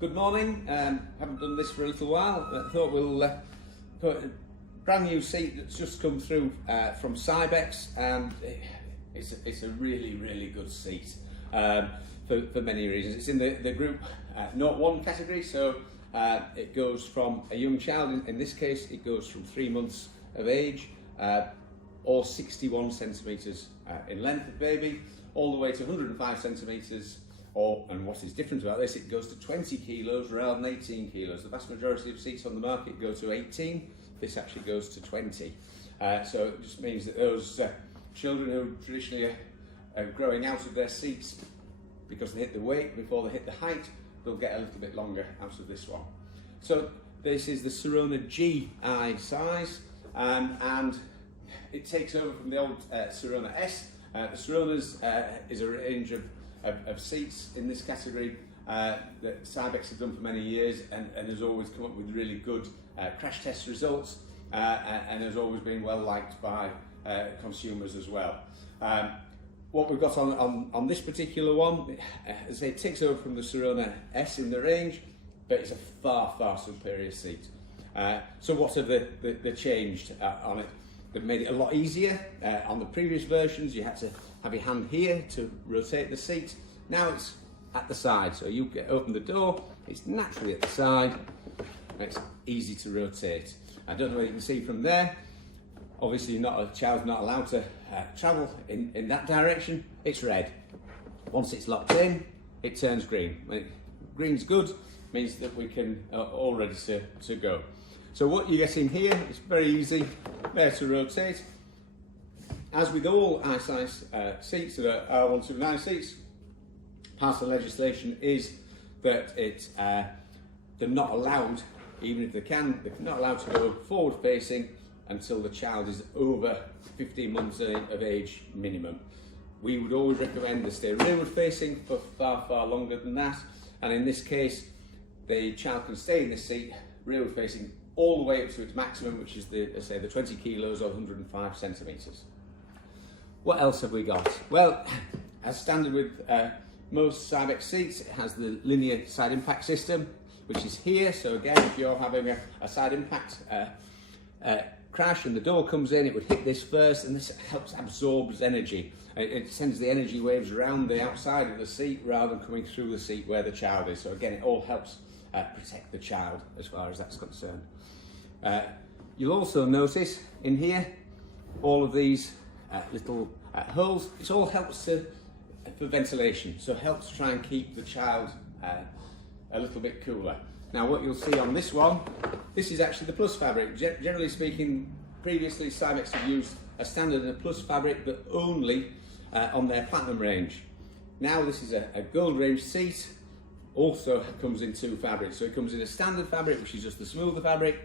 Good morning. Haven't done this for a little while, but I thought we'll put a brand new seat that's just come through from Cybex, and it's a really good seat for many reasons. It's in the group 0-1 category, so it goes from a young child, in this case it goes from 3 months of age, or 61 centimetres in length of baby, all the way to 105 centimetres. And what is different about this, it goes to 20 kilos rather than 18 kilos. The vast majority of seats on the market go to 18, this actually goes to 20. So it just means that those children who traditionally are growing out of their seats because they hit the weight before they hit the height, they'll get a little bit longer out of this one. So this is the Sirona G size, and it takes over from the old Sirona S. The Sirona's is a range of seats in this category that Cybex have done for many years, and has always come up with really good crash test results, and has always been well liked by consumers as well. What we've got on this particular one, as I say, it takes over from the Sirona S in the range, but it's a far superior seat. So what have they changed on it? They've made it a lot easier. On the previous versions you had to have your hand here to rotate the seat. Now it's at the side, so you open the door, it's naturally at the side, and it's easy to rotate. I don't know whether you can see from there, obviously a child's not allowed to travel in that direction. It's red. Once it's locked in, it turns green. Green's good, means that we can all ready to go. So what you're getting here is very easy there to rotate. As with all i-size seats that are R129 seats, part of the legislation is that they're not allowed, even if they're not allowed to go forward facing until the child is over 15 months of age minimum. We would always recommend they stay rearward facing for far longer than that, and in this case the child can stay in this seat rearward facing all the way up to its maximum, which is the 20 kilos or 105 centimetres. What else have we got? Well, as standard with most Cybex seats, it has the linear side impact system, which is here. So again, if you're having a side impact crash and the door comes in, it would hit this first, and this helps absorb energy. It sends the energy waves around the outside of the seat rather than coming through the seat where the child is. So again, it all helps protect the child as far as that's concerned. You'll also notice in here all of these little holes. It all helps for ventilation, so it helps try and keep the child a little bit cooler. Now what you'll see on this one, this is actually the plus fabric. Generally speaking, previously Cybex have used a standard and a plus fabric, but only on their platinum range. Now this is a gold range seat, also comes in 2 fabrics. So it comes in a standard fabric, which is just the smoother fabric,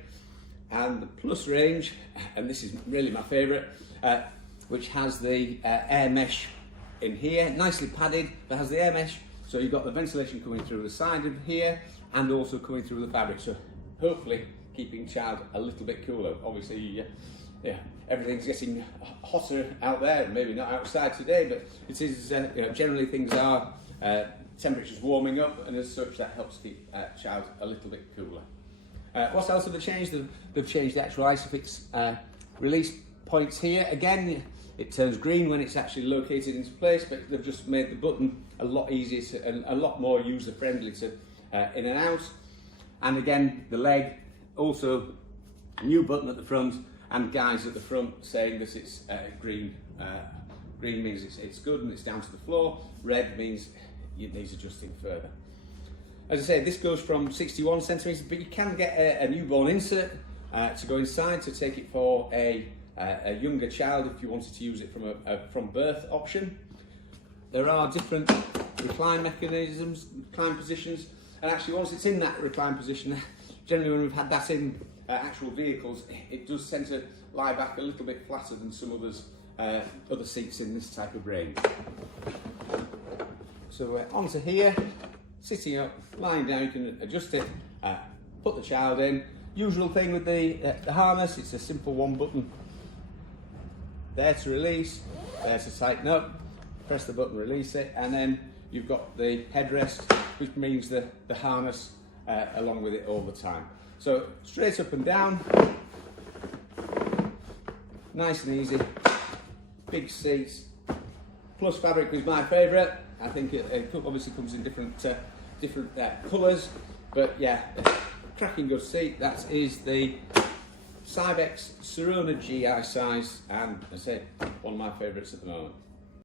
and the plus range, and this is really my favourite, which has the air mesh in here, nicely padded, but has the air mesh, so you've got the ventilation coming through the side of here and also coming through the fabric, so hopefully keeping child a little bit cooler. Obviously everything's getting hotter out there, maybe not outside today, but it is generally things are temperatures warming up, and as such that helps keep child a little bit cooler. What else have they changed? They've changed the actual ISOFIX release points here. Again, it turns green when it's actually located into place, but they've just made the button a lot easier and a lot more user friendly to in and out. And again, the leg, also a new button at the front, and guides at the front saying that it's green. Green means it's good and it's down to the floor. Red means it needs adjusting further. As I say, this goes from 61 centimetres, but you can get a newborn insert to go inside to take it for a younger child if you wanted to use it from birth option. There are different recline mechanisms, recline positions, and actually once it's in that recline position, generally when we've had that in actual vehicles, it does tend to lie back a little bit flatter than some other seats in this type of range. So we're onto here. Sitting up, lying down, you can adjust it, put the child in. Usual thing with the harness, it's a simple one button. There to release, there to tighten up, press the button, release it, and then you've got the headrest, which means the harness along with it all the time. So straight up and down, nice and easy, big seats, plus fabric was my favourite. I think it obviously comes in different colours, but yeah, cracking good seat. That is the Cybex Sirona G size, and I say one of my favourites at the moment.